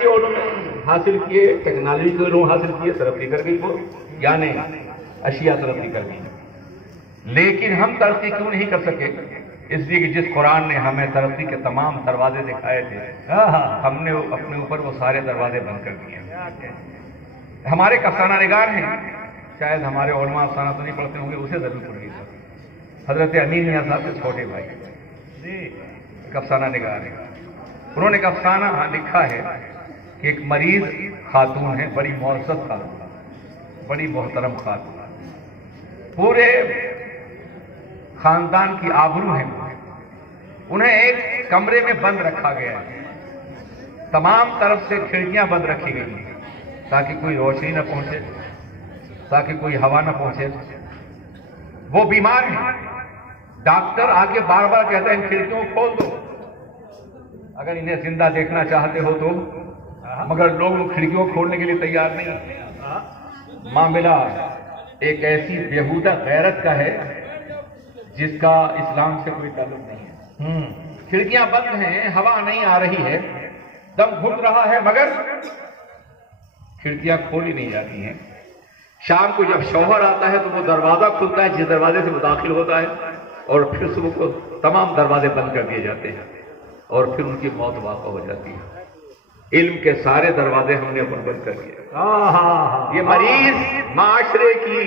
علوم حاصل کیے، ٹیکنالوجی کے علوم حاصل کیے، ترقی کر گئی وہ، یعنی اشیاء ترقی کر گئی. لیکن ہم ترقی کیوں نہیں کر سکے؟ اس لیے کہ جس قرآن نے ہمیں ترقی کے تمام دروازے دکھائے تھے، ہم نے اپنے اوپر وہ سارے دروازے بند کر دیے. ہمارے افسانہ نگار ہیں، شاید ہمارے علماء افسانہ تو نہیں پڑھتے ہوں گے، اسے ضرور پڑھ لیجیے. حضرت امین میاں صاحب کے چھوٹے بھائی ایک افسانہ نگار ہے. انہوں نے ایک افسانہ لکھا ہے کہ ایک مریض خاتون ہے، بڑی معزز خاتون، بڑی محترم خاتون، پورے خاندان کی آبرو ہے. انہیں ایک کمرے میں بند رکھا گیا ہے، تمام طرف سے کھڑکیاں بند رکھی گئی ہیں تاکہ کوئی روشنی نہ پہنچے، تاکہ کوئی ہوا نہ پہنچے. وہ بیمار ہیں، ڈاکٹر آگے بار بار کہتا ہے ان کھڑکیوں کو کھول دو اگر انہیں زندہ دیکھنا چاہتے ہو تو، مگر لوگ کھڑکیوں کھولنے کے لیے تیار نہیں. معاملہ ایک ایسی بیہودہ غیرت کا ہے جس کا اسلام سے کوئی تعلق نہیں ہے. کھڑکیاں بند ہیں، ہوا نہیں آ رہی ہے، دم گھٹ رہا ہے، مگر کھڑکیاں کھولی نہیں جاتی ہیں. شام کو جب شوہر آتا ہے تو وہ دروازہ کھلتا ہے جس دروازے سے وہ داخل ہوتا ہے، اور پھر صبح کو تمام دروازے بند کر دیے جاتے ہیں، اور پھر ان کی موت واقع ہو جاتی ہے. علم کے سارے دروازے ہم نے بند کر دیے. یہ مریض معاشرے کی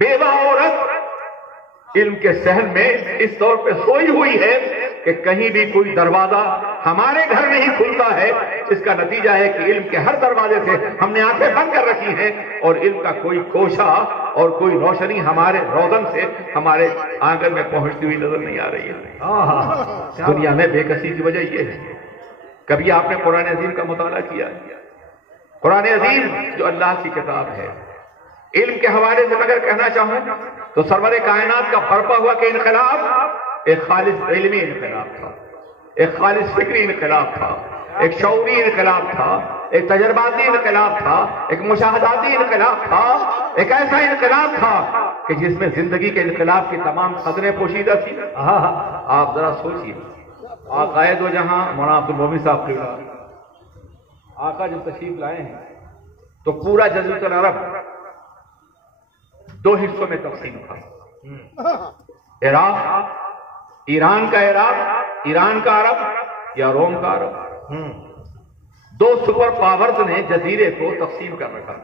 بیوہ عورت علم کے صحن میں اس طور پہ سوئی ہوئی ہے کہ کہیں بھی کوئی دروازہ ہمارے گھر نہیں کھلتا ہے. اس کا نتیجہ ہے کہ علم کے ہر دروازے سے ہم نے آنکھیں بند کر رکھی ہیں، اور علم کا کوئی کوشہ اور کوئی روشنی ہمارے روزن سے ہمارے آنگن میں پہنچتی ہوئی نظر نہیں آ رہی ہے. دنیا میں بے کسی کی وجہ یہ ہے. کبھی آپ نے قرآن عظیم کا مطالعہ کیا؟ قرآن عظیم جو اللہ کی کتاب ہے، علم کے حوالے سے اگر کہنا چاہوں تو سرور کائنات کا برپا ہوا کہ انقلاب ایک خالص علمی انقلاب تھا، ایک خالص فکری انقلاب تھا، ایک شعوری انقلاب تھا، ایک تجرباتی انقلاب تھا، ایک مشاہداتی انقلاب تھا، ایک ایسا انقلاب تھا کہ جس میں زندگی کے انقلاب کی تمام قدریں پوشیدہ تھی. آپ ذرا سوچیے، آقائے دو جہاں مولانا عبد المومن صاحب کے آقا جب تشریف لائے ہیں تو پورا جزیرۃ العرب دو حصوں میں تقسیم تھا. عراق، ایران کا عراق، ایران کا عرب یا روم کا عرب. دو سپر پاورز نے جزیرے کو تقسیم کر رکھا،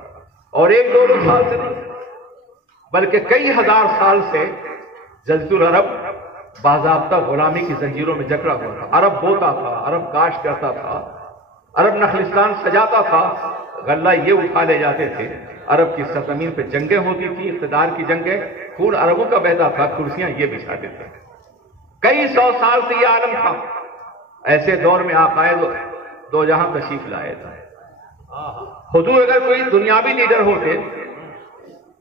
اور ایک دو سال سے نہیں بلکہ کئی ہزار سال سے جزیرۃ العرب باضابطہ غلامی کی زنجیروں میں جکڑا ہوا تھا. عرب بوتا تھا، عرب کاشت کرتا تھا، عرب نخلستان سجاتا تھا، غلہ یہ اٹھا لے جاتے تھے. عرب کی سرزمین پہ جنگیں ہوتی تھی، اقتدار کی جنگیں، خون عربوں کا بہتا تھا، کرسیاں یہ بچھاتے تھے. کئی سو سال سے یہ عالم تھا. ایسے دور میں عقائد دو جہاں تشریف لائے تھے. حضور اگر کوئی دنیاوی لیڈر ہوتے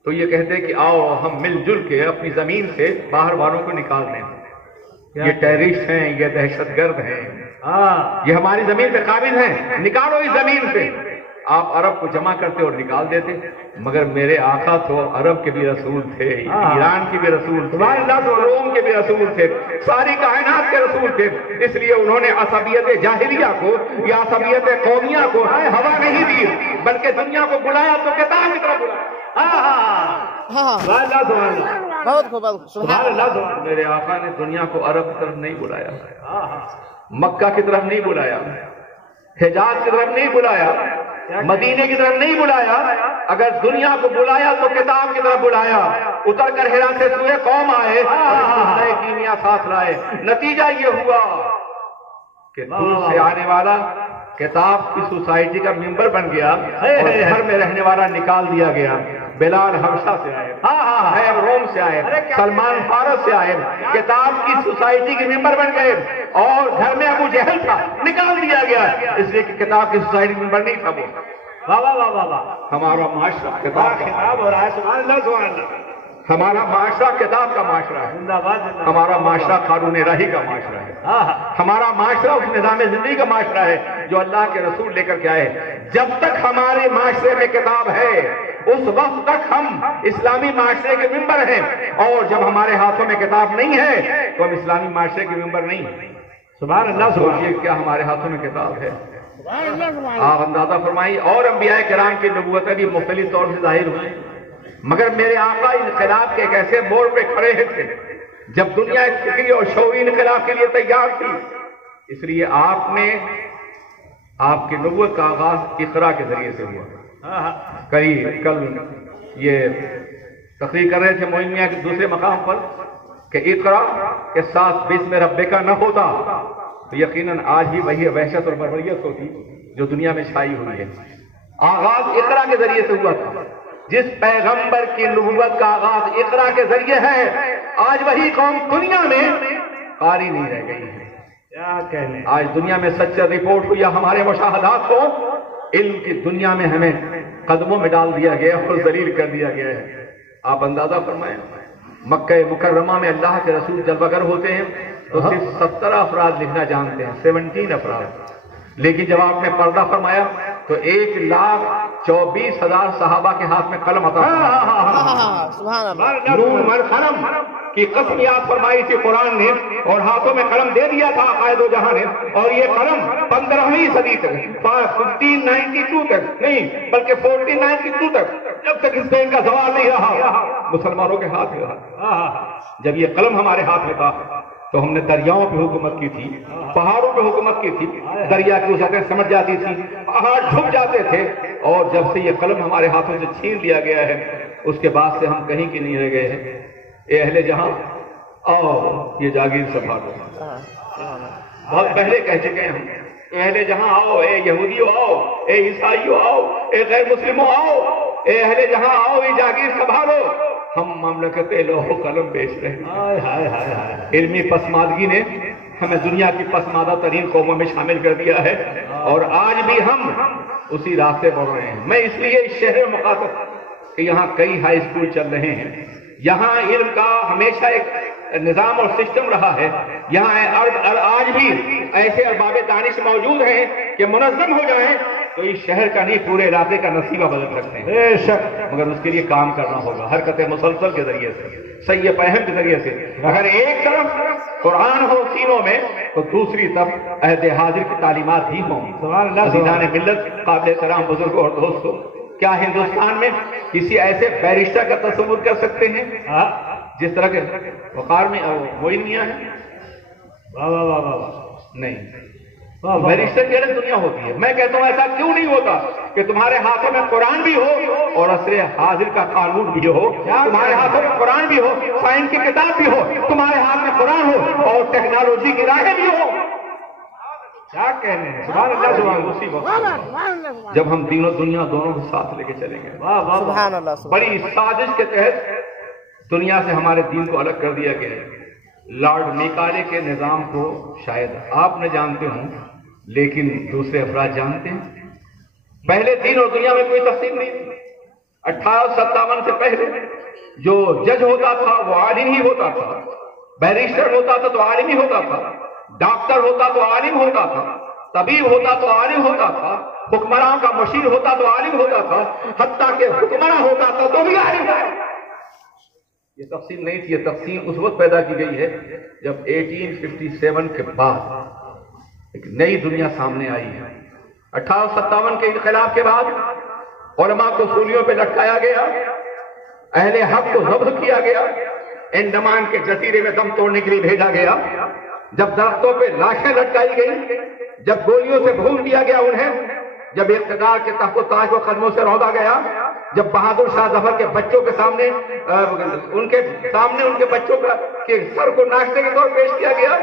تو یہ کہتے کہ آؤ ہم مل جل کے اپنی زمین سے باہر والوں کو نکال دیں. یہ ٹیررسٹ ہیں، یہ دہشت گرد ہیں، یہ ہماری زمین پہ قابض ہیں، نکالو اس زمین سے. آپ عرب کو جمع کرتے اور نکال دیتے. مگر میرے آقا تو عرب کے بھی رسول تھے، ایران کے بھی رسول تھے، روم کے بھی رسول تھے، ساری کائنات کے رسول تھے. اس لیے انہوں نے عصبیت جاہلیہ کو یا عصبیت قومیہ کو ہوا نہیں دی، بلکہ دنیا کو بلایا تو کتاب کی طرف بلایا. سبحان اللہ. میرے آقا نے دنیا کو عرب کی طرف نہیں بلایا، مکہ کی طرف نہیں بلایا، حجاز کی طرف نہیں بلایا، مدینے کی طرف نہیں بلایا. اگر دنیا کو بلایا تو کتاب کی طرف بلایا. اتر کر ہیرا سے سوئے قوم آئے، کیمیا ساتھ لائے. نتیجہ یہ ہوا کہ دور سے آنے والا کتاب کی سوسائٹی کا ممبر بن گیا، اور گھر میں رہنے والا نکال دیا گیا. بلال حبشہ سے آئے، حیب روم سے آئے، سلمان فارس سے آئے، کتاب کی سوسائٹی کے ممبر بن گئے. اور گھر میں ابو جہل تھا، نکال دیا گیا، اس لیے کہ کتاب کی سوسائٹی ممبر نہیں تھا وہ. ہمارا معاشرہ کتاب ہو رہا ہے. سبحان اللہ سبحان اللہ. ہمارا معاشرہ کتاب کا معاشرہ ہے. ہمارا معاشرہ قانون الہی کا معاشرہ ہے. ہمارا معاشرہ اس نظام زندگی کا معاشرہ ہے جو اللہ کے رسول لے کر کے آئے. جب تک ہمارے معاشرے میں کتاب ہے اس وقت تک ہم اسلامی معاشرے کے ممبر ہیں، اور جب ہمارے ہاتھوں میں کتاب نہیں ہے تو ہم اسلامی معاشرے کے ممبر نہیں ہیں. سبحان اللہ. سوچیے کیا ہمارے ہاتھوں میں کتاب ہے؟ آپ اندازہ فرمائیے، اور انبیاء کرام کی نبوتیں بھی مختلف طور سے ظاہر ہوئی، مگر میرے آقا انقلاب کے ایک ایسے موڑ پہ کھڑے تھے جب دنیا ایک فکری اور شعوری انقلاب کے لیے تیار تھی، اس لیے آپ کی نبوت کا آغاز اقرا کے ذریعے سے ہوا۔ کل یہ تقریر کر رہے تھے معین میاں کے دوسرے مقام پر کہ اقرا کے ساتھ بسم ربک نہ ہوتا تو یقیناً آج بھی وہی وحشت اور بربریت ہوتی جو دنیا میں چھائی ہوئی ہے۔ آغاز اقرا کے ذریعے سے ہوا تھا، جس پیغمبر کی نبوت کا آغاز اقرا کے ذریعے ہے، آج وہی قوم دنیا میں قاری نہیں رہ گئی ہے۔ کیا کہنے، آج دنیا میں سچا رپورٹ ہوئی، ہمارے مشاہدات کو علم کی دنیا میں ہمیں قدموں میں ڈال دیا گیا اور ذلیل کر دیا گیا ہے۔ آپ اندازہ فرمائیں، مکہ مکرمہ میں اللہ کے رسول جلوہ گر ہوتے ہیں تو صرف 17 افراد لکھنا جانتے ہیں، 17 افراد، لیکن جب آپ نے پردہ فرمایا تو 1,24,000 صحابہ کے ہاتھ میں قلم عطا فرمایا۔ نون والقلم کی قسم یاد فرمائی تھی قرآن نے، اور ہاتھوں میں قلم دے دیا تھا قائد و جہاں نے، اور یہ قلم 15ویں صدی تک، 1592 تک نہیں بلکہ 1492 تک، جب تک اسپین کا زوال نہیں رہا، مسلمانوں کے ہاتھ میں رہا۔ جب یہ قلم ہمارے ہاتھ میں تھا تو ہم نے دریاؤں پہ حکومت کی تھی، پہاڑوں پہ حکومت کی تھی، دریا کی وسعتیں سمجھ جاتی تھی، پہاڑ جھک جاتے تھے، اور جب سے یہ قلم ہمارے ہاتھوں سے چھین لیا گیا ہے اس کے بعد سے ہم کہیں کی نہیں رہ گئے ہیں۔ اے اہل جہاں آؤ یہ جاگیر سنبھالو، بہت پہلے کہہ چکے ہیں ہم، اے اہل جہاں آؤ، اے یہودیوں آؤ، اے عیسائیوں آؤ، اے غیر مسلموں آؤ، اے اہل جہاں آؤ یہ جاگیر سنبھالو۔ ہم مملکت لوح و قلم بیچ رہے ہیں۔ علمی پسماندگی نے ہمیں دنیا کی پسماندہ ترین قوموں میں شامل کر دیا ہے، اور آج بھی ہم اسی راستے بڑھ رہے ہیں۔ میں اس لیے اس شہر میں مخاطب کہ یہاں کئی ہائی اسکول چل رہے ہیں، یہاں علم کا ہمیشہ ایک نظام اور سسٹم رہا ہے، یہاں آج بھی ایسے ارباب دانش موجود ہیں کہ منظم ہو جائیں تو اس شہر کا نہیں پورے علاقے کا نصیبہ بدل سکتے ہیں، بے شک، مگر اس کے لیے کام کرنا ہوگا، حرکت مسلسل کے ذریعے سے، سعی فہم کے ذریعے سے۔ اگر ایک طرف قرآن ہو سینوں میں تو دوسری طرف عہد حاضر کی تعلیمات بھی ہوں۔ عزیزان ملت، قابل احترام بزرگوں اور دوستوں، کیا ہندوستان میں کسی ایسے بیرسٹر کا تصور کر سکتے ہیں جس طرح کے وقار میں معین میاں ہے؟ نہیں، بیرسٹر کی الگ دنیا ہوتی ہے۔ میں کہتا ہوں ایسا کیوں نہیں ہوتا کہ تمہارے ہاتھوں میں قرآن بھی ہو اور عصر حاضر کا قانون بھی ہو، تمہارے ہاتھوں میں قرآن بھی ہو، سائنس کی کتاب بھی ہو، تمہارے ہاتھ میں قرآن ہو اور ٹیکنالوجی کی راہیں بھی ہو۔ کیا کہنے ہیں، سبحان اللہ، سبحان اللہ، جب ہم دین و دنیا دونوں کو ساتھ لے کے چلیں گے۔ سبحان اللہ، بڑی سازش کے تحت دنیا سے ہمارے دین کو الگ کر دیا گیا ہے۔ لارڈ میکالے کے نظام کو شاید آپ نہ جانتے ہوں لیکن دوسرے افراد جانتے ہیں۔ پہلے دین اور دنیا میں کوئی تقسیم نہیں تھی۔ 1857 سے پہلے جو جج ہوتا تھا وہ عالم ہی ہوتا تھا، بیرسٹر ہوتا تھا تو عالم ہی ہوتا تھا، ڈاکٹر ہوتا تو عالم ہوتا تھا، طبیب ہوتا تو عالم ہوتا تھا، حکمراں کا مشیر ہوتا تو عالم ہوتا تھا، حتیٰ کہ حکمراں ہوتا تھا تو بھی عالم تھا۔ یہ تقسیم نہیں تھی، یہ تقسیم اس وقت پیدا کی گئی ہے جب 1857 کے بعد ایک نئی دنیا سامنے آئی ہے۔ 1857 کے انقلاب کے بعد علماء کو سولیوں پہ لٹکایا گیا، اہل حق کو ضبط کیا گیا، انڈمان کے جزیرے میں دم توڑنے کے لیے بھیجا گیا، جب درختوں پہ لاشیں لٹکائی گئی، جب گولیوں سے بھون دیا گیا انہیں، جب اقتدار کے تخت و تاج کو قدموں سے روندا گیا، جب بہادر شاہ ظفر کے بچوں کے سامنے ان کے بچوں کے سر کو ناشتے کے طور پیش کیا گیا،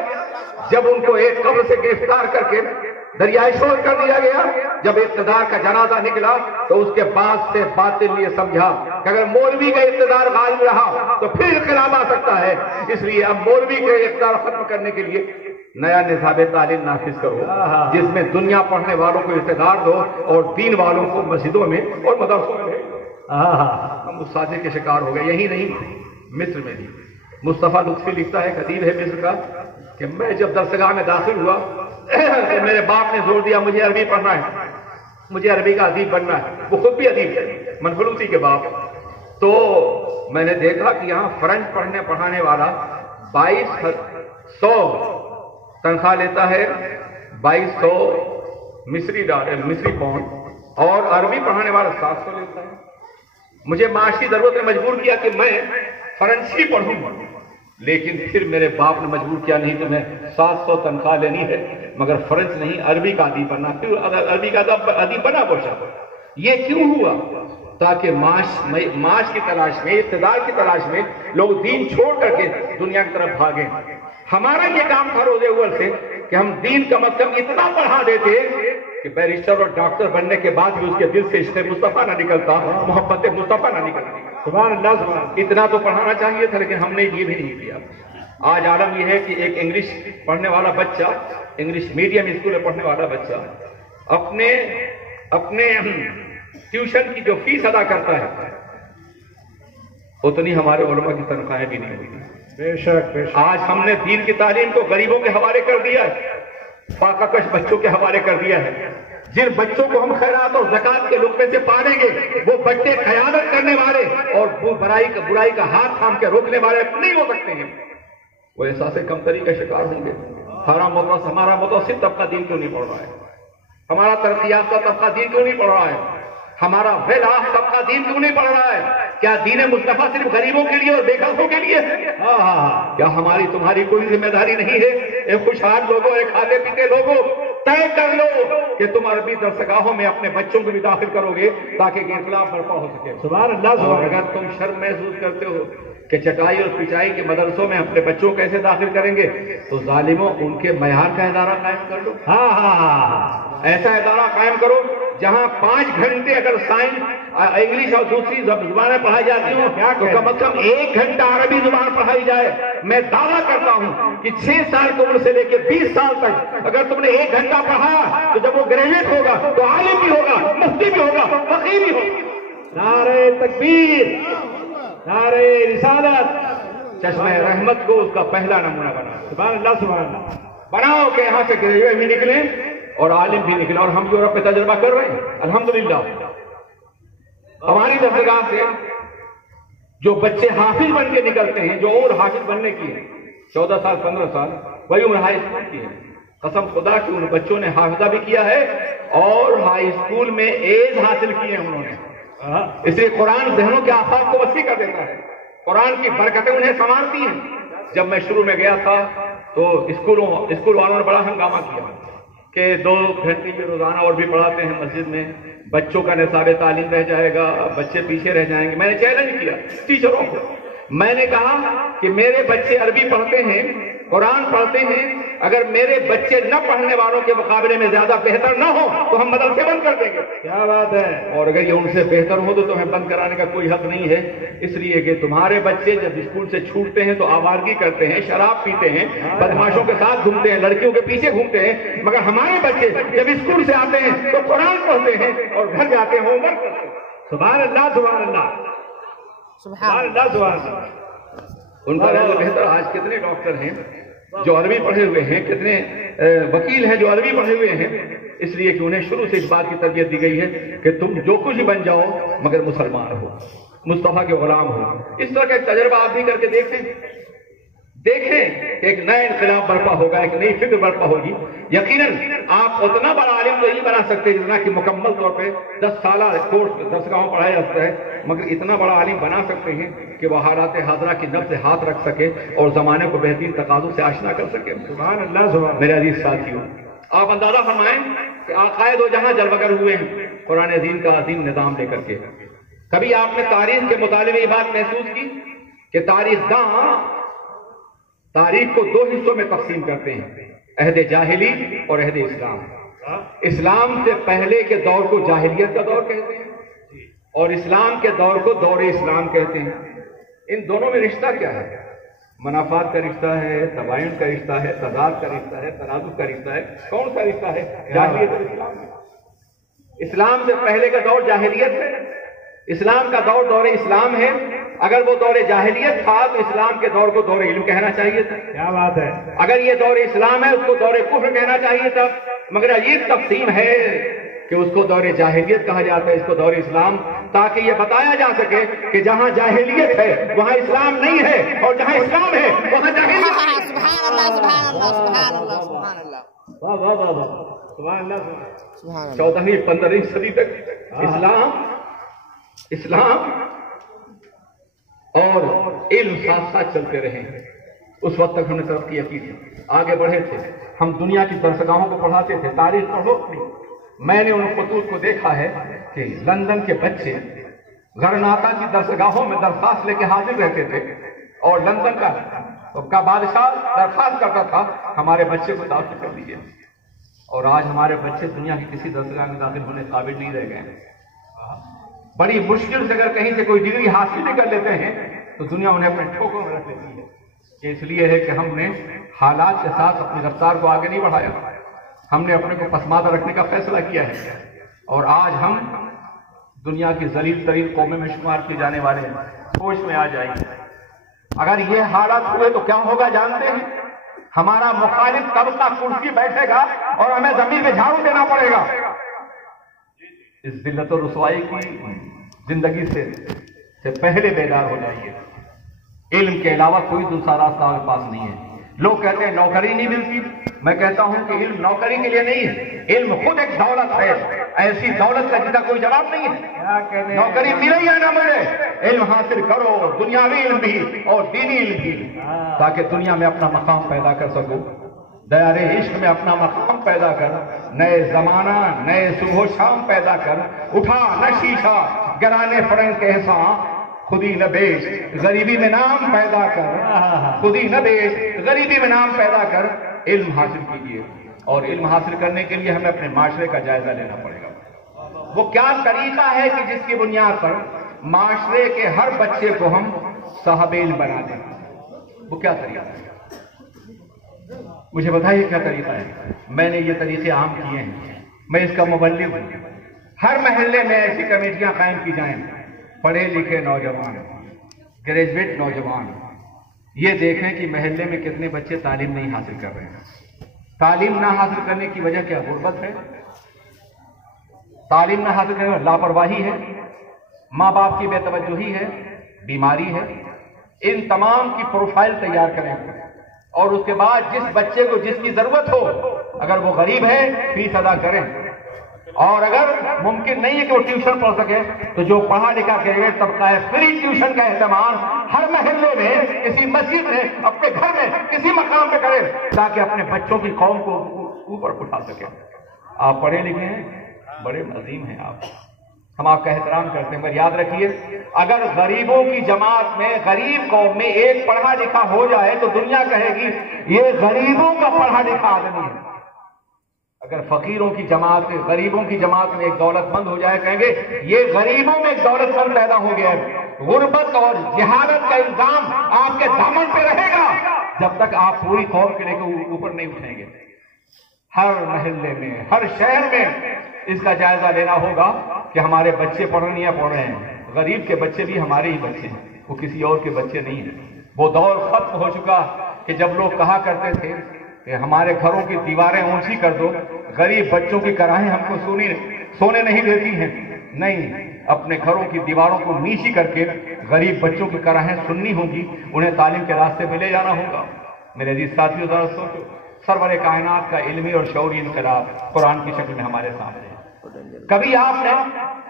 جب ان کو ایک قبر سے گرفتار کر کے دریائے شور کر دیا گیا، جب اقتدار کا جنازہ نکلا تو اس کے بعد سے باطل یہ سمجھا کہ اگر مولوی کا اقتدار غالب رہا تو پھر انقلاب آ سکتا ہے، اس لیے اب مولوی کے اقتدار ختم کرنے کے لیے نیا نصاب تعلیم نافذ کرو جس میں دنیا پڑھنے والوں کو اقتدار دو اور دین والوں کو مسجدوں میں اور مدرسوں میں بھیجو۔ ہم اس سازش کے شکار ہو گئے۔ یہی نہیں، مصر میں بھی مصطفیٰ لطفی لکھتا ہے، ایک ادیب ہے مصر کا، کہ میں جب درسگاہ میں داخل ہوا تو میرے باپ نے زور دیا مجھے عربی پڑھنا ہے، مجھے عربی کا ادیب بننا ہے۔ وہ خود بھی ادیب ہے، منفلوطی کے باپ۔ تو میں نے دیکھا کہ یہاں فرنچ پڑھانے والا 2200 تنخواہ لیتا ہے، 2200 مصری پاؤنڈ اور عربی پڑھانے والا 700 لیتا ہے. مجھے معاشی ضرورت نے مجبور کیا کہ میں فرانسیسی پڑھوں، لیکن پھر میرے باپ نے مجبور کیا نہیں تمہیں 700 تنخواہ لینی ہے مگر فرانس نہیں عربی کا ادیب بننا. پھر عربی کا ادیب بنا پوچھا. یہ کیوں ہوا؟ تاکہ معاش کی تلاش میں، اقتدار کی تلاش میں لوگ دین چھوڑ کر کے دنیا کی طرف بھاگیں. ہمارا یہ کام تھا روز اول سے کہ ہم دین کا مطلب اتنا پڑھا دیتے کہ بیرسٹر اور ڈاکٹر بننے کے بعد بھی اس کے دل سے عشق مصطفیٰ نہ نکلتا، محبت مصطفیٰ نہ نکلتی. سبحان اللہ سبحان اللہ. اتنا تو پڑھانا چاہیے تھا لیکن ہم نے یہ بھی نہیں کیا. آج عالم یہ ہے کہ ایک انگلش پڑھنے والا بچہ، انگلش میڈیم اسکول میں پڑھنے والا بچہ اپنے ٹیوشن کی جو فیس ادا کرتا ہے اتنی ہمارے علماء کی تنخواہیں بھی نہیں ہوتی. بے شک بے شک. آج ہم نے دین کی تعلیم کو غریبوں کے حوالے کر دیا ہے، فاقہ کش بچوں کے حوالے کر دیا ہے. جن بچوں کو ہم خیرات اور زکات کے لقمے سے پالیں گے وہ بچے خیانت کرنے والے اور برائی کا ہاتھ تھام کے روکنے والے نہیں ہو سکتے ہیں. وہ احساس کمتری کا شکار ہوں گے. ہمارا متوسط طبقہ دین کیوں نہیں پڑھ رہا ہے؟ ہمارا ترقی یافتہ طبقہ دین کیوں نہیں پڑھ رہا ہے؟ ہمارا ویل آف طبقہ دین کیوں نہیں پڑھ رہا ہے؟ کیا دین مصطفیٰ صرف غریبوں کے لیے اور بے گھروں کے لیے ہے؟ کیا ہماری تمہاری کوئی ذمہ داری نہیں ہے؟ اے خوشحال لوگوں، اے کھاتے پیتے لوگوں، طے کر لو کہ تم عربی درسگاہوں میں اپنے بچوں کو بھی داخل کرو گے تاکہ انقلاب برپا ہو سکے. سبحان اللہ. اور اگر تم شرم محسوس کرتے ہو کہ چٹائی اور پچائی کے مدرسوں میں اپنے بچوں کو کیسے داخل کریں گے تو ظالموں ان کے معیار کا ادارہ قائم کر لو. ایسا ادارہ قائم کرو جہاں 5 گھنٹے اگر سائنس، انگلش اور دوسری زبانیں پڑھائی جاتی ہوں تو کم از کم 1 گھنٹہ عربی زبان پڑھائی جائے. میں دعویٰ کرتا ہوں کہ 6 سال کی عمر سے لے کے 20 سال تک اگر تم نے 1 گھنٹہ پڑھا تو جب وہ گریجویٹ ہوگا تو عالم بھی ہوگا، مفتی بھی ہوگا، فقیہ بھی ہوگا. نعرہ تکبیر، نعرہ رسالت. چشمہ رحمت کو اس کا پہلا نمونہ بنا. سبحان اللہ سبحان اللہ. بناؤ کہ یہاں سے گریجویٹ بھی نکلیں اور عالم بھی نکلے. اور ہم یورپ میں تجربہ کر رہے ہیں الحمدللہ. ہماری درسگاہ سے جو بچے حافظ بن کے نکلتے ہیں، جو عمر حافظ بننے کی ہے 14 سال 15 سال، وہی عمر ہائی اسکول کی ہے. قسم خدا کہ ان بچوں نے حافظہ بھی کیا ہے اور ہائی اسکول میں ایز حاصل کی ہے انہوں نے. اس لیے قرآن ذہنوں کے آفاق کو وسیع کر دیتا ہے. قرآن کی برکتیں انہیں سنوارتی ہیں. جب میں شروع میں گیا تھا تو اسکول والوں نے بڑا ہنگامہ کیا کہ 2 گھنٹے میں روزانہ اور بھی پڑھاتے ہیں مسجد میں، بچوں کا نصاب تعلیم رہ جائے گا، بچے پیچھے رہ جائیں گے. میں نے چیلنج کیا ٹیچروں کو. میں نے کہا کہ میرے بچے عربی پڑھتے ہیں، قرآن پڑھتے ہیں، اگر میرے بچے نہ پڑھنے والوں کے مقابلے میں زیادہ بہتر نہ ہو تو ہم مدرسے بند کر دیں گے. کیا بات ہے. اور اگر یہ ان سے بہتر ہو تو تمہیں بند کرانے کا کوئی حق نہیں ہے. اس لیے کہ تمہارے بچے جب اسکول سے چھوٹتے ہیں تو آوارگی کرتے ہیں، شراب پیتے ہیں، بدماشوں کے ساتھ گھومتے ہیں، لڑکیوں کے پیچھے گھومتے ہیں. مگر ہمارے بچے جب اسکول سے آتے ہیں تو قرآن پڑھتے ہیں اور گھر جاتے ہیں ہوم ورک کرتے ہیں. سبحان اللہ سبحان اللہ. سبحان اللہ سبحان اللہ. ان کا رہنا بہتر. آج کتنے ڈاکٹر ہیں جو عربی پڑھے ہوئے ہیں، کتنے وکیل ہیں جو عربی پڑھے ہوئے ہیں. اس لیے کہ انہیں شروع سے اس بات کی تربیت دی گئی ہے کہ تم جو کچھ ہی بن جاؤ مگر مسلمان ہو، مصطفیٰ کے غلام ہو. اس طرح کا ایک تجربہ آپ بھی کر کے دیکھیں کہ ایک نیا انقلاب برپا ہوگا، ایک نئی فکر برپا ہوگی. یقیناً آپ اتنا بڑا عالم تو نہیں بنا سکتے جتنا کہ مکمل طور پہ 10 سالہ کورس درسگاہوں پڑھایا جاتا ہے، مگر اتنا بڑا عالم بنا سکتے ہیں کہ وہ حالات حاضرہ کی نبض سے ہاتھ رکھ سکے اور زمانے کو بہترین تقاضوں سے آشنا کر سکے. سبحان اللہ سبحان. میرے عزیز ساتھیوں، آپ اندازہ فرمائیں کہ عقائد و جہاں جلوگر ہوئے ہیں قرآن دین کا عظیم نظام لے کر کے. کبھی آپ نے تاریخ کے مطالعے میں یہ بات محسوس کی کہ تاریخ داں تاریخ کو 2 حصوں میں تقسیم کرتے ہیں، عہد جاہلی اور عہد اسلام. اسلام سے پہلے کے دور کو جاہلیت کا دور کہتے ہیں اور اسلام کے دور کو دور اسلام کہتے ہیں. ان دونوں میں رشتہ کیا ہے؟ منافعات کا رشتہ ہے، تباین کا رشتہ ہے، تضاد کا رشتہ ہے، تنازع کا رشتہ ہے. کون سا رشتہ ہے؟ جاہلیت اور اسلام میں. اسلام سے پہلے کا دور جاہلیت ہے، اسلام کا دور دور اسلام ہے. اگر وہ دور جاہلیت تھا تو اسلام کے دور کو دور علم کہنا چاہیے تھا. کیا بات ہے. اگر یہ دور اسلام ہے اس کو دور کفر کہنا چاہیے تھا. مگر عجیب تقسیم ہے کہ اس کو دور جاہلیت کہا جاتا ہے، اس کو دور اسلام، تاکہ یہ بتایا جا سکے کہ جہاں جاہلیت ہے وہاں اسلام نہیں ہے اور جہاں اسلام ہے وہاں جاہلیت. سبحان اللہ سبحان اللہ سبحان اللہ سبحان اللہ. واہ واہ واہ. 14ویں 15ویں صدی تک اسلام اور علم ساتھ ساتھ چلتے رہے ہیں. اس وقت تک ہم نے ترقی کی تھی, آگے بڑھے تھے, ہم دنیا کی درسگاہوں کو پڑھاتے تھے. تاریخ پڑھو اپنی. میں نے ان خطوط کو دیکھا ہے کہ لندن کے بچے غرناطہ کی درسگاہوں میں درخواست لے کے حاضر رہتے تھے, اور لندن کا بادشاہ درخواست کرتا تھا ہمارے بچے کو داخل کر دیجیے. اور آج ہمارے بچے دنیا کی کسی درسگاہ میں داخل ہونے قابل نہیں رہ گئے. بڑی مشکل سے اگر کہیں سے کوئی ڈگری حاصل بھی کر لیتے ہیں تو دنیا انہیں اپنے ٹھوکروں میں رکھ لیتی ہے. یہ اس لیے ہے کہ ہم نے حالات کے ساتھ اپنی رفتار کو آگے نہیں بڑھایا, ہم نے اپنے کو پسماندہ رکھنے کا فیصلہ کیا ہے, اور آج ہم دنیا کی ذلیل ترین قوموں میں شمار کیے جانے والے ہیں. ہوش میں آ جائیں. اگر یہ حالات ہوئے تو کیا ہوگا جانتے ہیں؟ ہمارا مخالف طبقہ کرسی بیٹھے گا اور ہمیں زمین پہ جھاڑو دینا پڑے گا. اس ذلت و رسوائی کی زندگی سے پہلے بیدار ہو جائیے. علم کے علاوہ کوئی دوسرا راستہ ہمارے پاس نہیں ہے. لوگ کہتے ہیں نوکری نہیں ملتی. میں کہتا ہوں کہ علم نوکری کے لیے نہیں ہے, علم خود ایک دولت ہے, ایسی دولت کا جس کا کوئی جواب نہیں ہے. نوکری ملے یا نہ ملے, علم حاصل کرو, دنیاوی علم بھی اور دینی علم بھی, تاکہ دنیا میں اپنا مقام پیدا کر سکو, دیار عشق میں اپنا مقام پیدا کر, نئے زمانہ نئے صبح و شام پیدا کر. اٹھا نہ شیشہ گرانے فرنگ کے احسان, خودی نہ بیچ غریبی میں نام پیدا کر, خودی نہ بیچ غریبی میں نام پیدا کر. علم حاصل کیجیے, اور علم حاصل کرنے کے لیے ہمیں اپنے معاشرے کا جائزہ لینا پڑے گا. وہ کیا طریقہ ہے کہ جس کی بنیاد پر معاشرے کے ہر بچے کو ہم صاحب علم بنا دیں؟ وہ کیا طریقہ ہے؟ مجھے بتائیے کیا طریقہ ہے. میں نے یہ طریقے عام کیے ہیں, میں اس کا مبلغ ہوں. ہر محلے میں ایسی کمیٹیاں قائم کی جائیں, پڑھے لکھے نوجوان, گریجویٹ نوجوان یہ دیکھیں کہ محلے میں کتنے بچے تعلیم نہیں حاصل کر رہے ہیں. تعلیم نہ حاصل کرنے کی وجہ کیا؟ غربت ہے. تعلیم نہ حاصل کرنے کی لاپرواہی ہے, ماں باپ کی بے توجہی ہے, بیماری ہے. ان تمام کی پروفائل تیار کریں, اور اس کے بعد جس بچے کو جس کی ضرورت ہو, اگر وہ غریب ہے فیس ادا کریں, اور اگر ممکن نہیں ہے کہ وہ ٹیوشن پڑھ سکے تو جو پڑھا لکھا گریجویٹ طبقہ ہے فری ٹیوشن کا اہتمام ہر محلے میں, کسی مسجد میں, اپنے گھر میں, کسی مقام پہ کرے, تاکہ اپنے بچوں کی قوم کو اوپر اٹھا سکے. آپ پڑھے لکھے ہیں, بڑے عظیم ہیں آپ, ہم آپ کا احترام کرتے ہیں, مگر یاد رکھیے اگر غریبوں کی جماعت میں, غریب قوم میں ایک پڑھا لکھا ہو جائے تو دنیا کہے گی یہ غریبوں کا پڑھا لکھا آدمی ہے. اگر فقیروں کی جماعت, غریبوں کی جماعت میں ایک دولت مند ہو جائے, کہیں گے یہ غریبوں میں ایک دولت مند پیدا ہو گیا ہے. غربت اور جہالت کا الزام آپ کے دامن پہ رہے گا جب تک آپ پوری قوم کے لے کے اوپر نہیں اٹھیں گے. ہر محلے میں, ہر شہر میں اس کا جائزہ لینا ہوگا کہ ہمارے بچے پڑھ رہے ہیں. غریب کے بچے بھی ہمارے ہی بچے ہیں, وہ کسی اور کے بچے نہیں ہیں. وہ دور ختم ہو چکا کہ جب لوگ کہا کرتے تھے کہ ہمارے گھروں کی دیواریں اونچی کر دو, غریب بچوں کی کراہیں ہم کو سونے نہیں دیتی ہیں. نہیں, اپنے گھروں کی دیواروں کو نیچی کر کے غریب بچوں کی کراہیں سننی ہوں گی, انہیں تعلیم کے راستے پہ لے جانا ہوگا. میرے عزیز ساتھیو ذرا سوچو, سرور کائنات کا علمی اور شعوری انقلاب قرآن کی شکل میں ہمارے سامنے ہے. کبھی آپ نے,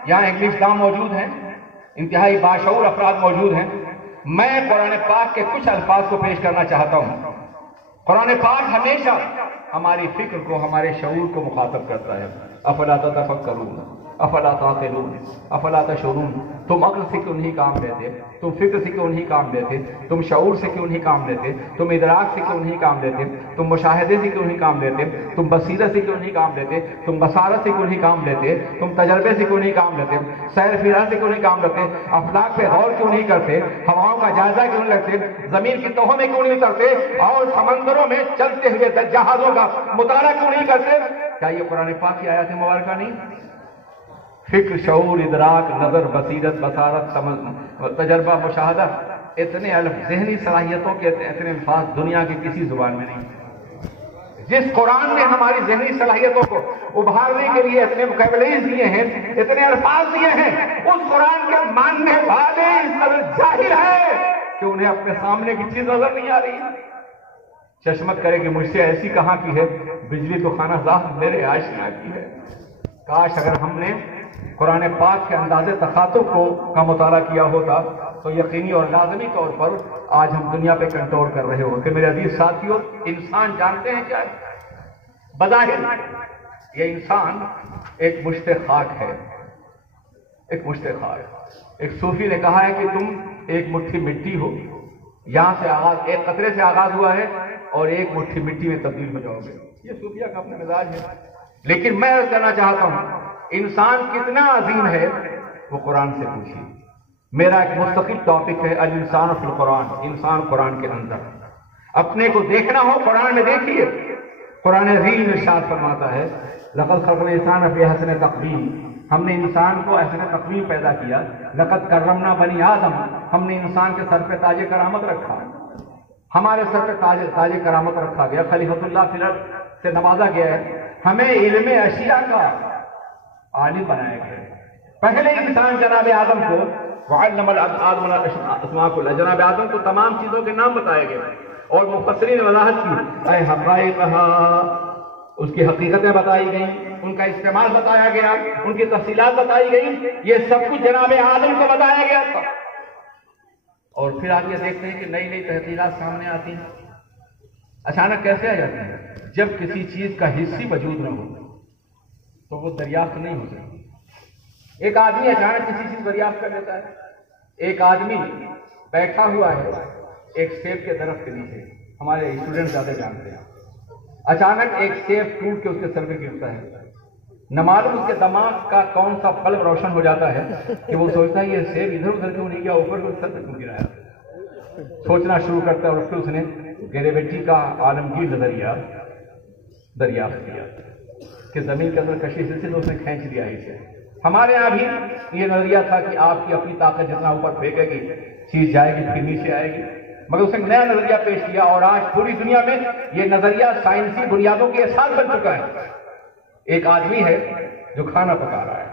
یہاں انگلش داں موجود ہیں, انتہائی باشعور افراد موجود ہیں, میں قرآن پاک کے کچھ الفاظ کو پیش کرنا چاہتا ہوں. قرآن پاک ہمیشہ ہماری فکر کو, ہمارے شعور کو مخاطب کرتا ہے. افلا تتفکرون افلا تعقلون افلا تشعرون. تم عقل سے کیوں نہیں کام لیتے, تم فکر سے کیوں نہیں کام لیتے, تم شعور سے کیوں نہیں کام لیتے, تم ادراک سے کیوں نہیں کام لیتے, تم مشاہدے سے کیوں نہیں کام لیتے, تم بصیرت سے کیوں نہیں کام لیتے, تم بصارت سے کیوں نہیں کام لیتے, تم تجربے سے کیوں نہیں کام لیتے, سیر فراز سے کیوں نہیں کام لیتے, افلاک پہ غور کیوں نہیں کرتے, ہواؤں کا جائزہ کیوں نہیں لیتے, زمین کی تہوں میں کیوں نہیں اترتے, اور سمندروں میں چلتے ہوئے جہازوں کا مطالعہ کیوں نہیں کرتے؟ کیا یہ قرآن پاک کی آیات مبارکہ نہیں؟ فکر, شعور, ادراک, نظر, بصیرت, بصارت, تجربہ, مشاہدہ, اتنے ذہنی صلاحیتوں کے اتنے الفاظ دنیا کی کسی زبان میں نہیں. جس قرآن نے ہماری ذہنی صلاحیتوں کو ابھارنے کے لیے اتنے ووکیبلریز دیے ہیں, اتنے الفاظ دیے ہیں, اس قرآن کے ماننے والے اس قدر جاہل ہیں کہ انہیں اپنے سامنے کی چیز نظر نہیں آ رہی. چشمت کرے کہ مجھ سے ایسی کہاں کی ہے بجلی تو خانہ ذات میرے آشنا کی ہے. کاش اگر ہم نے قرآن پاک کے انداز تخاطب کا مطالعہ کیا ہوتا تو یقینی اور لازمی طور پر آج ہم دنیا پہ کنٹرول کر رہے ہوتے. میرے عزیز ساتھیوں، انسان جانتے ہیں کیا ہے؟ بظاہر یہ انسان ایک مشت خاک ہے، ایک مشت خاک. ایک صوفی نے کہا ہے کہ تم ایک مٹھی مٹی ہو، یہاں سے آغاز، ایک قطرے سے آغاز ہوا ہے اور ایک مٹھی مٹی میں تبدیل ہو جاؤ گے. یہ صوفیہ کا اپنا مزاج ہے. لیکن میں عرض کرنا چاہتا ہوں انسان کتنا عظیم ہے وہ قرآن سے پوچھیے. میرا ایک مستقل ٹاپک ہے الانسان فی القرآن، انسان قرآن کے اندر. اپنے کو دیکھنا ہو قرآن میں دیکھیے. قرآن عظیم ارشاد فرماتا ہے لقد خلقنا الانسان فی احسن تقویم، ہم نے انسان کو احسن تقویم پیدا کیا. لقد کرمنا بنی آدم، ہم نے انسان کے سر پہ تاج کرامت رکھا، ہمارے سر پہ تاج کرامت رکھا گیا. خلیفۃ اللہ فی الارض سے نوازا گیا ہے. ہمیں علم اشیاء کا عالم بنایا گیا. پہلے انسان جناب آدم کو وعلم آدم الاسماء كلها، جناب آدم کو تمام چیزوں کے نام بتائے گئے اور مفسرین نے وضاحت کی، اے حقائقہا، اس کی حقیقتیں بتائی گئیں، ان کا استعمال بتایا گیا، ان کی تفصیلات بتائی گئیں. یہ سب کچھ جناب آدم کو بتایا گیا تھا. اور پھر آپ یہ دیکھتے ہیں کہ نئی نئی تحقیقات سامنے آتی ہیں. اچانک کیسے آ جاتی ہیں؟ جب کسی چیز کا حصی وجود نہ ہو تو وہ دریافت نہیں ہو سکتی. ایک آدمی اچانک کسی چیز دریافت کر لیتا ہے. ایک آدمی بیٹھا ہوا ہے ایک سیب کے درخت کے نیچے، ہمارے اسٹوڈنٹ زیادہ جانتے ہیں. اچانک ایک سیب ٹوٹ کے اس کے سر پہ گرتا ہے. نہ معلوم اس کے دماغ کا کون سا قلب روشن ہو جاتا ہے کہ وہ سوچتا ہے یہ سیب ادھر ادھر کیوں نہیں گیا، اوپر کو سر پہ کیوں گرایا. سوچنا شروع کرتا ہے اور پھر اس نے گریویٹی کا عالمگیر نظریہ دریافت کیا کہ زمین کے اندر کشش سے تو اس نے کھینچ لیا اسے. ہمارے یہاں بھی یہ نظریہ تھا کہ آپ کی اپنی طاقت جتنا اوپر پھینکے گی چیز جائے گی پھر نیچے آئے گی، مگر اس نے نیا نظریہ پیش کیا اور آج پوری دنیا میں یہ نظریہ سائنسی بنیادوں کے ساتھ بن چکا ہے. ایک آدمی ہے جو کھانا پکا رہا ہے،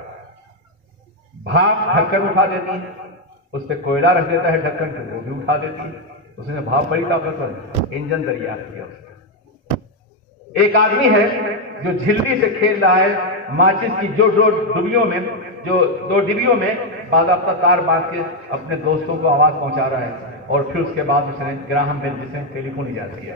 بھاپ ڈھکن اٹھا دیتی ہے، اس پہ کوئلہ رکھ دیتا ہے ڈھکن پہ، وہ بھی اٹھا دیتی ہے. اس نے بھاپ بڑی طاقتور انجن دریافت کیا. ایک آدمی ہے جو جھلٹی سے کھیل رہا ہے، ماچس کی جو دو ڈبیوں میں باضابطہ تار باندھ کے اپنے دوستوں کو آواز پہنچا رہا ہے. اور پھر اس کے بعد اس نے گراہم بیل جسے ٹیلی فون ایجاد کیا.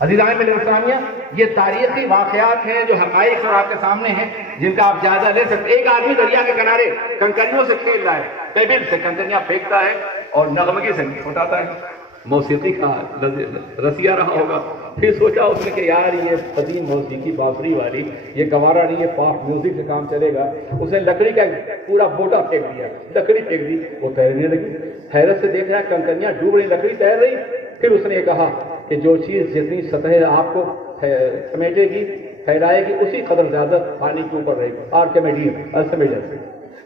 عزیزان میرے اسلامیہ، یہ تاریخی واقعات ہیں جو حقائق اور آپ کے سامنے ہیں جن کا آپ جائزہ لے سکتے. ایک آدمی دریا کے کنارے کنکریوں سے کھیل رہا ہے، پیبل سے کنکریاں پھینکتا ہے اور نغمگی سے اٹھاتا ہے. موسیقی کا رسیہ رہا ہوگا. پھر سوچا اس نے کہ یار یہ قدیم موسیقی بافری والی یہ گوارا نہیں، یہ پاپ میوزک سے کام چلے گا. اس نے لکڑی کا پورا بوٹا پھینک دیا، لکڑی پھینک دی، وہ تیرنے لگی. حیرت سے دیکھ رہا ہے کنکریاں ڈوب رہی، لکڑی تیر رہی. پھر اس نے کہا کہ جو چیز جتنی سطح آپ کو سمیٹے گی پھیلائے گی اسی قدر زیادہ پانی کے اوپر رہے گی. آرکیمیڈیز.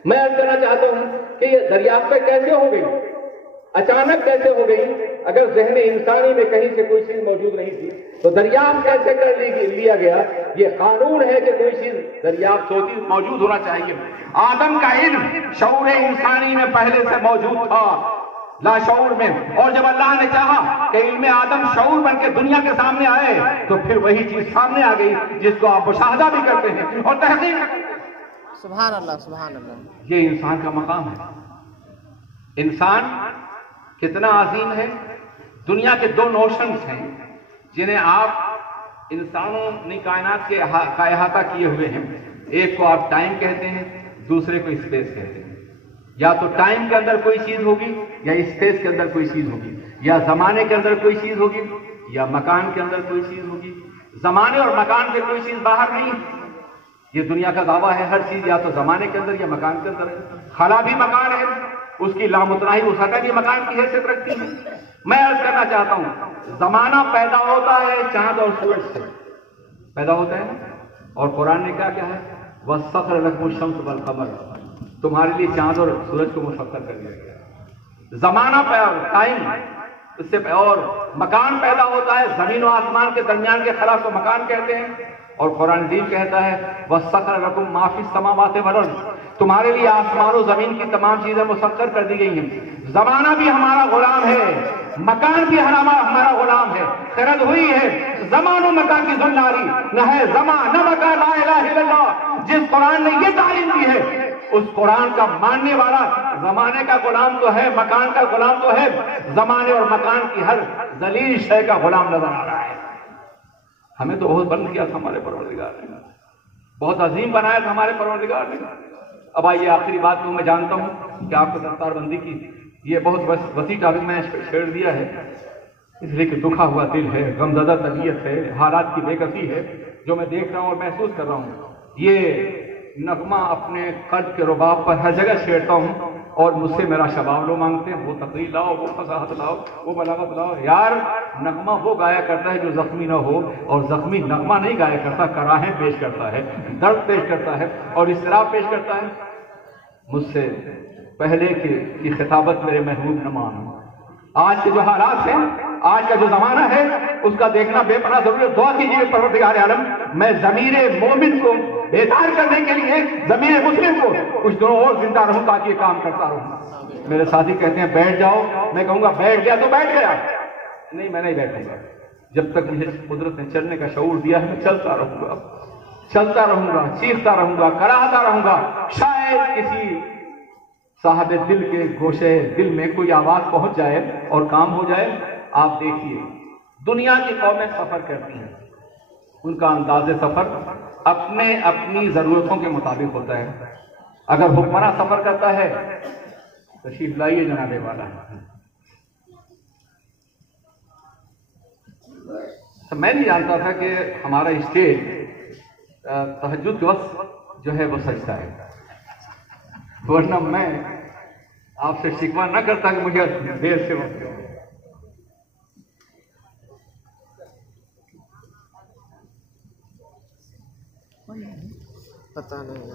میں عرض کرنا چاہتا ہوں کہ یہ دریافتیں کیسے ہو گئی، اچانک کیسے ہو گئی؟ اگر ذہن انسانی میں کہیں سے کوئی چیز موجود نہیں تھی تو دریافت کیسے کر لیا گیا؟ یہ قانون ہے کہ کوئی چیز دریافت ہوتی موجود ہونا چاہیے. آدم کا علم شعور انسانی میں پہلے سے موجود تھا، لاشعور میں. اور جب اللہ نے چاہا کہ علم آدم شعور بن کے دنیا کے سامنے آئے تو پھر وہی چیز سامنے آ گئی جس کو آپ مشاہدہ بھی کرتے ہیں اور تحقیق. سبحان اللہ، سبحان اللہ. یہ انسان کا مقام ہے. انسان کتنا عظیم ہے. دنیا کے دو نوشنز ہیں جنہیں آپ انسانوں نے کائنات کے کا احاطہ کیے ہوئے ہیں. ایک کو آپ ٹائم کہتے ہیں، دوسرے کو اسپیس کہتے ہیں. یا تو ٹائم کے اندر کوئی چیز ہوگی یا اسپیس کے اندر کوئی چیز ہوگی، یا زمانے کے اندر کوئی چیز ہوگی یا مکان کے اندر کوئی چیز ہوگی. زمانے اور مکان سے کوئی چیز باہر نہیں. یہ دنیا کا دعویٰ ہے ہر چیز یا تو زمانے کے اندر یا مکان کے اندر. خلا بھی مکان ہے، اس کی لامتناہی وسعت بھی مکان کی حیثیت رکھتی ہے. میں عرض کرنا چاہتا ہوں زمانہ پیدا ہوتا ہے چاند اور سورج سے پیدا ہوتا ہے، اور قرآن نے کیا ہے؟ وَسَخَّرَ لَكُمُ الشَّمْسَ وَالْقَمَرَ، تمہارے لیے چاند اور سورج کو مسخر کر دیا گیا. زمانہ ٹائم اس سے اور مکان پیدا ہوتا ہے، زمین و آسمان کے درمیان کے خلا کو مکان کہتے ہیں. اور قرآن دین کہتا ہے وَسَخَّرَ لَكُم مَّا فِي السَّمَاوَاتِ وَالْأَرْضِ، تمہارے لیے آسمان و زمین کی تمام چیزیں مسخر کر دی گئی ہیں. زمانہ بھی ہمارا غلام ہے، مکان بھی ہمارا غلام ہے. خرد ہوئی ہے زمان و مکان کی ذلاری، نہ ہے زمان نہ مکان لا الہ الا اللہ. جس قرآن نے یہ تعلیم دی ہے اس قرآن کا ماننے والا زمانے کا غلام تو ہے، مکان کا غلام تو ہے، زمانے اور مکان کی ہر ذلیل شے کا غلام نظر آ رہا ہے. ہمیں تو بہت بلند کیا تھا ہمارے پروردگار نے، بہت عظیم بنایا تھا ہمارے پروردگار نے. اب آئیے آخری بات کو میں جانتا ہوں کہ آپ کو دستار بندی کی یہ بہت وسیع ٹاپک میں چھیڑ دیا ہے، اس لیے کہ دکھا ہوا دل ہے، غمزدہ طبیعت ہے، حالات کی بے کسی ہے جو میں دیکھ رہا ہوں اور محسوس کر رہا ہوں. یہ نغمہ اپنے قلب کے رباب پر ہر جگہ چھیڑتا ہوں اور مجھ سے میرا شباب لوگ مانگتے ہیں وہ تقریر لاؤ، وہ فصاحت لاؤ، وہ بلاغت لاؤ. یار نغمہ وہ گایا کرتا ہے جو زخمی نہ ہو، اور زخمی نغمہ نہیں گایا کرتا، کراہیں پیش کرتا ہے، درد پیش کرتا ہے اور اضطراب پیش کرتا ہے. مجھ سے پہلے کی خطابت میرے محبوب نہ مانو. آج کے جو حالات ہیں، آج کا جو زمانہ ہے، اس کا دیکھنا بے پناہ ضروری ہے. دعا کیجیے پروردگار عالم میں ضمیر مومن کو بیدار کرنے کے لیے ضمیر مسلم کو کچھ دنوں اور زندہ رہوں تاکہ یہ کام کرتا رہوں. میرے ساتھی کہتے ہیں بیٹھ جاؤ، میں کہوں گا بیٹھ گیا تو بیٹھ گیا، نہیں میں نہیں بیٹھوں گا. جب تک مجھے قدرت نے چلنے کا شعور دیا ہے میں چلتا رہوں گا، چلتا رہوں گا، چیختا رہوں گا، کراہتا رہوں گا. شاید کسی صاحب دل کے گوشے دل میں کوئی آواز پہنچ جائے اور کام ہو جائے. آپ دیکھیے دنیا کی قومیں سفر کرتی ہیں، ان کا انداز سفر اپنی ضرورتوں کے مطابق ہوتا ہے. اگر حکمراں سفر کرتا ہے تشریف لائیے جناب والا. میں نہیں جانتا تھا کہ ہمارا اسٹیج تہجد کے وقت جو ہے وہ سجدہ ہے، ورنہ میں آپ سے شکوہ نہ کرتا کہ مجھے دیر سے وقت پتہ نہیں.